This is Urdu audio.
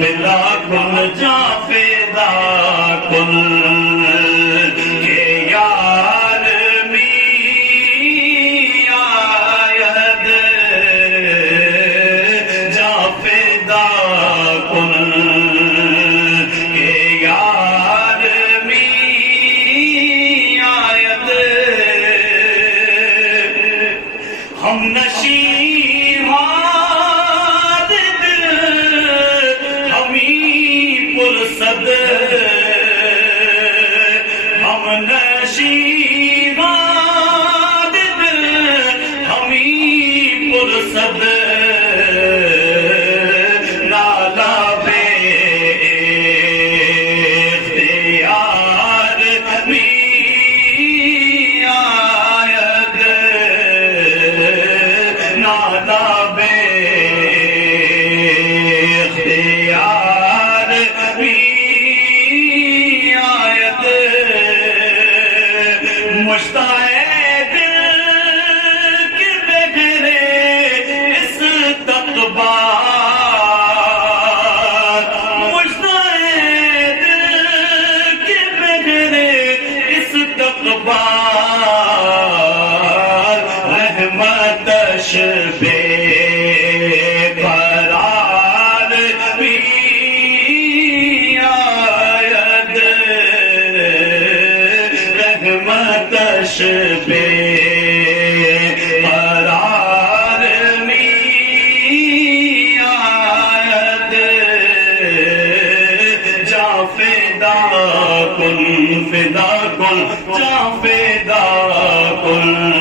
فدا کن جا فدا کن کہ یار می آید جا فدا کن کہ یار می آید ہم نشین ہم نشیبان دل ہمیں پرسد نالا بے اختیار می آید نالا بے اختیار می مشتاق دل کے بغیر استقبال مشتاق دل کے بغیر استقبال رحمتش بے قرار بھی آید رحمتش بے قرار می آید جا فدا کن جا فدا کن